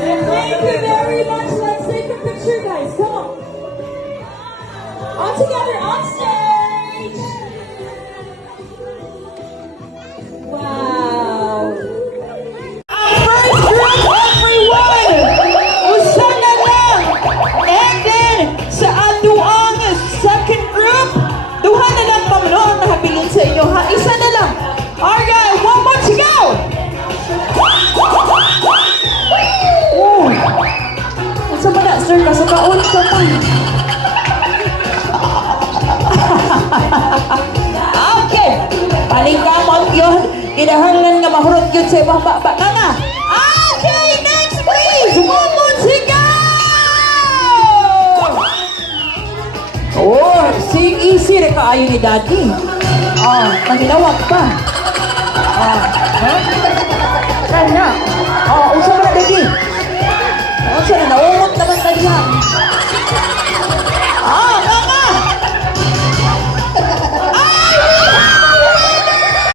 Thank you very much. Let's take a picture, guys. Come on. All together on stage. Wow. Our first group, everyone. Usana lang. And then, sa aduang second group, duha na lang pamano ang nahabilin sa inyo, ha? Isa na lang. Alright, one more to go. Sa mana, sir, kasakaon ka pa. Okay. Paling kamot yun. Kinahanglan nga mahurot yun sa ibang baba na nga. Okay, next please. One more to go. Oh, sing easy rin kaayo ni Daddy. Oh, maginawag pa. Oh, kanya. Oh, usap na, Daddy. Oh, siya na, naumot naman Daddy.